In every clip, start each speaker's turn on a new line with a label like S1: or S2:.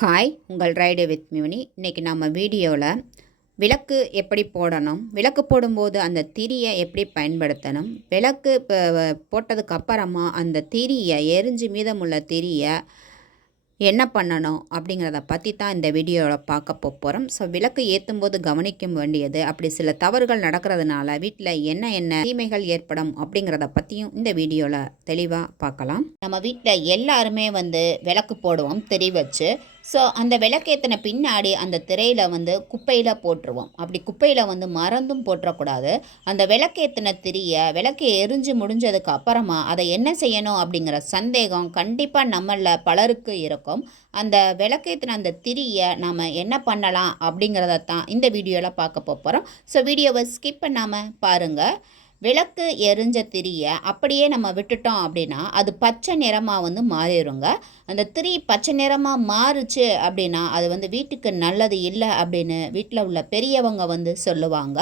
S1: Hi உங்கள் ride with மிவனி. இன்றைக்கி நம்ம வீடியோவில் விளக்கு எப்படி போடணும் விளக்கு போடும்போது அந்த திரியை எப்படி பயன்படுத்தணும் விளக்கு இப்போ போட்டதுக்கு அப்புறமா அந்த திரியை எரிஞ்சு மீதமுள்ள திரியை என்ன பண்ணணும் அப்படிங்கிறத பற்றி தான் இந்த வீடியோவில் பார்க்க போகிறோம் ஸோ விளக்கு ஏற்றும் போது கவனிக்க வேண்டியது அப்படி சில தவறுகள் நடக்கிறதுனால வீட்டில் என்ன என்ன தீமைகள் ஏற்படும் அப்படிங்கிறத பற்றியும் இந்த வீடியோவில் தெளிவாக பார்க்கலாம். நம்ம வீட்டில் எல்லாருமே வந்து விளக்கு போடுவோம் திரி வச்சு. ஸோ அந்த விளக்கேற்றின பின்னாடி அந்த திரையில் வந்து குப்பையில் போட்டுருவோம். அப்படி குப்பையில் வந்து மறந்தும் போட்டுறக்கூடாது அந்த விளக்கேற்றின திரியை விளக்கு எரிஞ்சு முடிஞ்சதுக்கு அப்புறமா அதை என்ன செய்யணும் அப்படிங்கிற சந்தேகம் கண்டிப்பாக நம்மளில் பலருக்கு இருக்கும். அந்த விளக்கேற்றின அந்த திரியை நாம் என்ன பண்ணலாம் அப்படிங்கிறத தான் இந்த வீடியோவில் பார்க்க போகிறோம் ஸோ வீடியோவை ஸ்கிப் பண்ணாமல் பாருங்கள் விளக்கு எரிஞ்ச திரியை அப்படியே நம்ம விட்டுட்டோம் அப்படின்னா அது பச்சை நிறமாக வந்து மாறிடுங்க. அந்த திரி பச்சை நிறமாக மாறுச்சு அப்படின்னா அது வந்து வீட்டுக்கு நல்லது இல்லை அப்படின்னு வீட்டில் உள்ள பெரியவங்க வந்து சொல்லுவாங்க.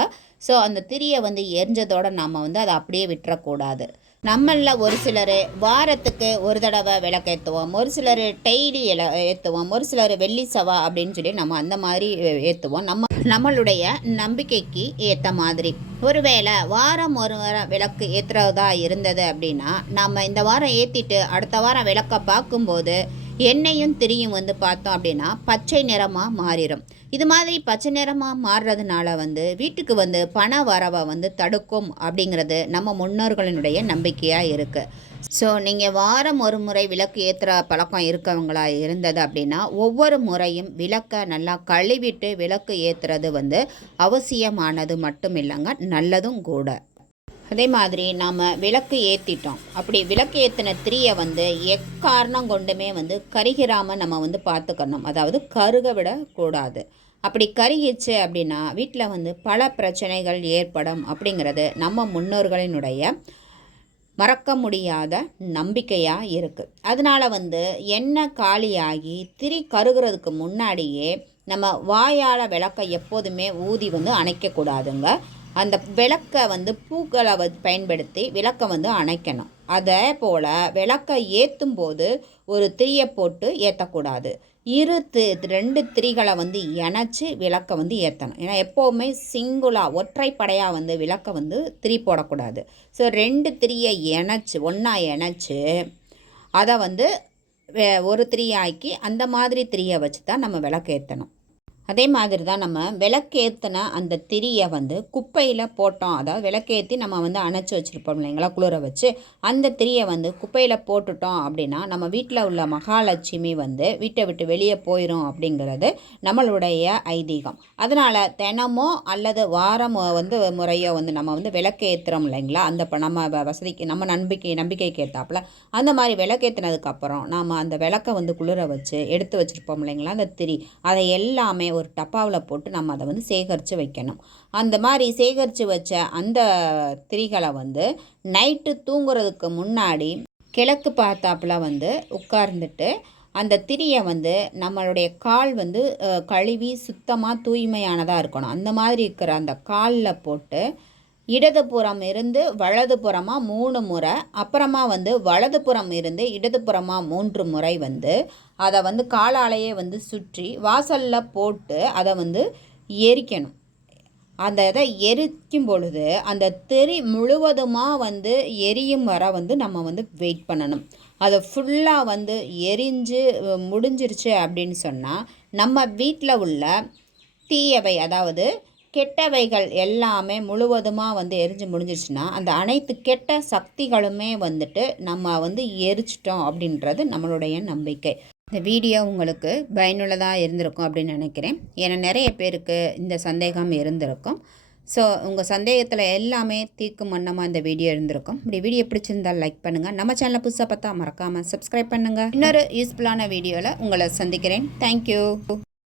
S1: ஸோ அந்த திரியை வந்து எரிஞ்சதோடு நாம் வந்து அதை அப்படியே விட்டுறக்கூடாது. நம்மளில் ஒரு சிலர் வாரத்துக்கு ஒரு தடவை விளக்கேற்றுவோம் ஒரு சிலர் டெய்லி ஏற்றுவோம் ஒரு சிலர் வெள்ளி சவா அப்படின்னு சொல்லி நம்ம அந்த மாதிரி ஏற்றுவோம் நம்ம நம்மளுடைய நம்பிக்கைக்கு ஏற்ற மாதிரி. ஒருவேளை வாரம் ஒரு வாரம் விளக்கு ஏற்றுறதா இருந்தது அப்படின்னா நம்ம இந்த வாரம் ஏற்றிட்டு அடுத்த வாரம் விளக்கை பார்க்கும்போது எண்ணெயும் திரியும் வந்து பார்த்தோம் அப்படின்னா பச்சை நிறமாக மாறிடும். இது மாதிரி பச்சை நிறமாக மாறுறதுனால வந்து வீட்டுக்கு வந்து பண வரவை வந்து தடுக்கும் அப்படிங்கிறது நம்ம முன்னோர்களினுடைய நம்பிக்கையாக இருக்குது ஸோ நீங்கள் வாரம் ஒரு முறை விளக்கு ஏற்றுற பழக்கம் இருக்கவங்களா இருந்தது அப்படின்னா ஒவ்வொரு முறையும் விளக்கை நல்லா கழுவிட்டு விளக்கு ஏற்றுறது வந்து அவசியமானது மட்டும் இல்லைங்க நல்லதும் கூட. அதே மாதிரி நாம் விளக்கு ஏற்றிட்டோம் அப்படி விளக்கு ஏற்றின திரியை வந்து எக்காரணம் கொண்டுமே வந்து கருகிராமல் நம்ம வந்து பார்த்துக்கணும். அதாவது கருக விடக்கூடாது. அப்படி கருகிச்சு அப்படின்னா வீட்டில் வந்து பல பிரச்சனைகள் ஏற்படும் அப்படிங்கிறது நம்ம முன்னோர்களினுடைய மறக்க முடியாத நம்பிக்கையாக இருக்குது அதனால் வந்து எண்ணெய் காலியாகி திரி கருகிறதுக்கு முன்னாடியே நம்ம வாயால் விளக்கை எப்போதுமே ஊதி வந்து அணைக்கக்கூடாதுங்க. அந்த விளக்கை வந்து பூக்களை பயன்படுத்தி விளக்கை வந்து அணைக்கணும். அதே போல் விளக்கை ஏற்றும் போது ஒரு திரியை போட்டு ஏற்றக்கூடாது இரு தி ரெண்டு திரிகளை வந்து இணைச்சி விளக்கை வந்து ஏற்றணும் ஏன்னா எப்போவுமே சிங்குலாக ஒற்றைப்படையாக வந்து விளக்கை வந்து திரி போடக்கூடாது. ஸோ ரெண்டு திரியை இணைச்சி ஒன்றா இணைச்சி அதை வந்து ஒரு திரியாக்கி அந்த மாதிரி திரியை வச்சு தான் நம்ம விளக்கு ஏற்றணும் அதே மாதிரி தான் நம்ம விளக்கேற்றின அந்த திரியை வந்து குப்பையில் போட்டோம். அதாவது விளக்கேற்றி நம்ம வந்து அணைச்சி வச்சுருப்போம் இல்லைங்களா? குளிர வச்சு. அந்த திரியை வந்து குப்பையில் போட்டுட்டோம் அப்படின்னா நம்ம வீட்டில் உள்ள மகாலட்சுமி வந்து வீட்டை விட்டு வெளியே போயிடும் அப்படிங்கிறது நம்மளுடைய ஐதீகம். அதனால் தினமோ அல்லது வாரம் வந்து முறையோ வந்து நம்ம வந்து விளக்கேற்றுறோம் இல்லைங்களா? அந்த நம்ம வசதிக்கு நம்ம நம்பிக்கை நம்பிக்கைக்கு ஏற்றாப்புல அந்த மாதிரி விளக்கேற்றினதுக்கப்புறம் நாம் அந்த விளக்கை வந்து குளிர வச்சு எடுத்து வச்சுருப்போம் இல்லைங்களா? அந்த திரி. அதை எல்லாமே ஒரு டப்பாவில் போட்டு நம்ம அதை வந்து சேகரித்து வைக்கணும். அந்த மாதிரி சேகரித்து வச்ச அந்த திரிகளை வந்து நைட்டு தூங்குறதுக்கு முன்னாடி கிழக்கு பார்த்தாப்புல வந்து உட்கார்ந்துட்டு அந்த திரியை வந்து நம்மளுடைய கால் வந்து கழுவி சுத்தமாக தூய்மையானதாக இருக்கணும். அந்த மாதிரி இருக்கிற அந்த காலில் போட்டு இடதுபுறம் இருந்து வலதுபுறமாக மூணு முறை அப்புறமா வந்து வலதுபுறம் இருந்து இடதுபுறமாக மூன்று முறை வந்து அதை வந்து காலாலேயே வந்து சுற்றி வாசலில் போட்டு அதை வந்து எரிக்கணும். அந்த இதை எரிக்கும் பொழுது அந்த தெரி முழுவதுமாக வந்து எரியும் வர வந்து நம்ம வந்து வெயிட் பண்ணணும். அதை ஃபுல்லாக வந்து எரிஞ்சு முடிஞ்சிருச்சு அப்படின்னு சொன்னால் நம்ம வீட்டில் உள்ள தீயவை அதாவது கெட்டவைகள் எல்லாமே முழுவதுமாக வந்து எரிஞ்சு முடிஞ்சிருச்சுன்னா அந்த அனைத்து கெட்ட சக்திகளுமே வந்துட்டு நம்ம வந்து எரிச்சிட்டோம் அப்படின்றது நம்மளுடைய நம்பிக்கை. இந்த வீடியோ உங்களுக்கு பயனுள்ளதாக இருந்திருக்கும் அப்படின்னு நினைக்கிறேன். ஏன்னா நிறைய பேருக்கு இந்த சந்தேகம் இருந்திருக்கும். ஸோ உங்கள் சந்தேகத்தில் எல்லாமே தீர்க்கும் வண்ணமாக இந்த வீடியோ இருந்திருக்கும். இப்படி வீடியோ பிடிச்சிருந்தால் லைக் பண்ணுங்கள் நம்ம சேனலை புதுசாக பார்த்தா மறக்காமல் சப்ஸ்கிரைப் பண்ணுங்கள் இன்னொரு யூஸ்ஃபுல்லான வீடியோவில் உங்களை சந்திக்கிறேன். தேங்க்யூ